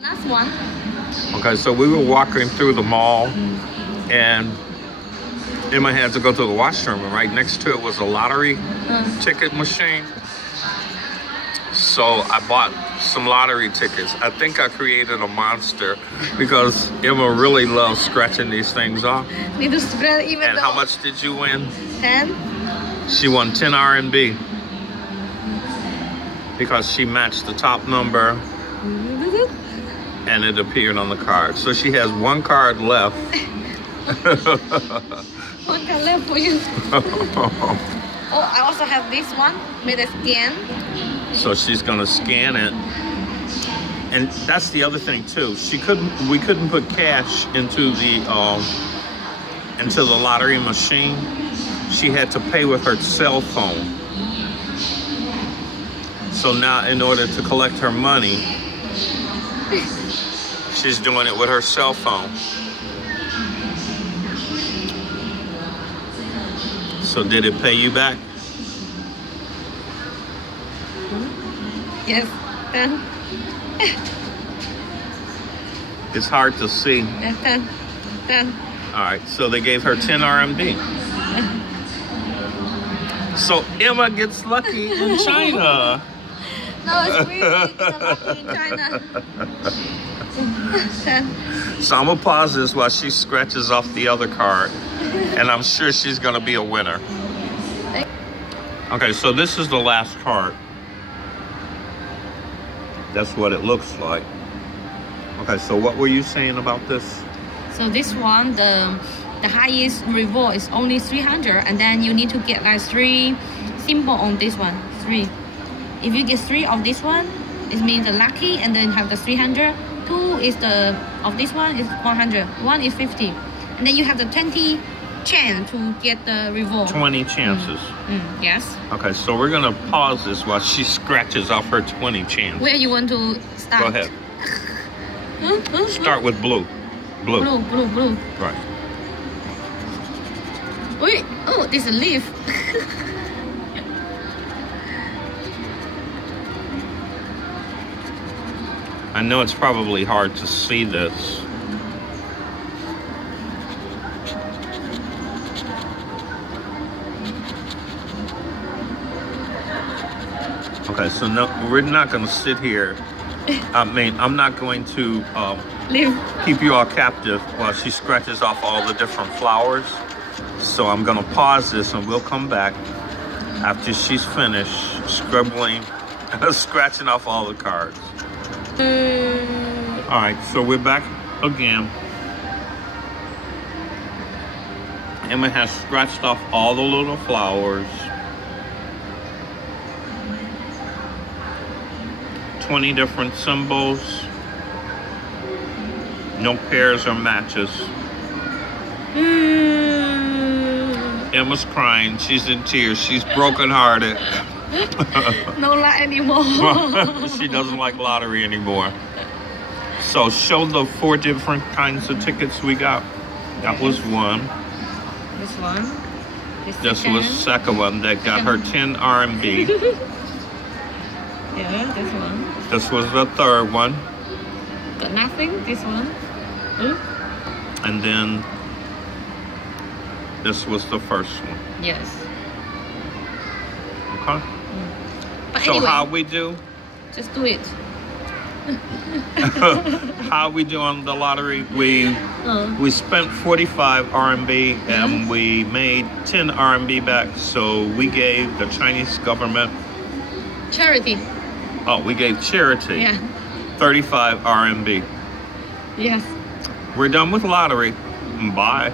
Last one. Okay, so we were walking through the mall and Emma had to go to the washroom, and right next to it was a lottery ticket machine. So I bought some lottery tickets. I think I created a monster because Emma really loves scratching these things off. Need to spread even. And how much did you win? 10. She won 10 RMB because she matched the top number and it appeared on the card. So she has one card left. One card left for you. Oh, I also have this one with a scan. So she's gonna scan it. And that's the other thing too. We couldn't put cash into the lottery machine. She had to pay with her cell phone. So now in order to collect her money, she's doing it with her cell phone. So did it pay you back? Yes. 10. It's hard to see. 10. 10. All right, so they gave her 10 RMB. So Emma gets lucky in China. No, it's really lucky in China. 10. So I'm gonna pause this while she scratches off the other card, and I'm sure she's gonna be a winner. Okay, so this is the last card. That's what it looks like. Okay, so what were you saying about this? So this one, the highest reward is only 300, and then you need to get like 3 symbol on this one. 3. If you get 3 of this one, it means the lucky, and then have the 300. 2 is the of this one is 100. 1 is 50, and then you have the 20 chance to get the reward. 20 chances. Yes. Okay, so we're gonna pause this while she scratches off her 20 chances. Where you want to start? Go ahead. Start with blue. Blue. Blue, blue, blue. Right. Wait, oh, there's a leaf. I know it's probably hard to see this. Okay, so no, we're not going to sit here. I mean, I'm not going to keep you all captive while she scratches off all the different flowers. So I'm going to pause this and we'll come back after she's finished scribbling, scratching off all the cards. All right, so we're back again. Emma has scratched off all the little flowers. 20 different symbols. No pairs or matches. Emma's crying. She's in tears. She's brokenhearted. No luck anymore. She doesn't like lottery anymore. So show the 4 different kinds of tickets we got. That was one. This one. This was the second one that got her 10 RMB. Yeah, this one. This was the third one. Got nothing. This one. And then this was the first one. Yes. Okay. But So anyway, how we do? just do it. How we do on the lottery? We spent 45 RMB and we made 10 RMB back. So we gave the Chinese government. Charity. Oh, we gave charity. Yeah. 35 RMB. Yes. We're done with lottery. Bye.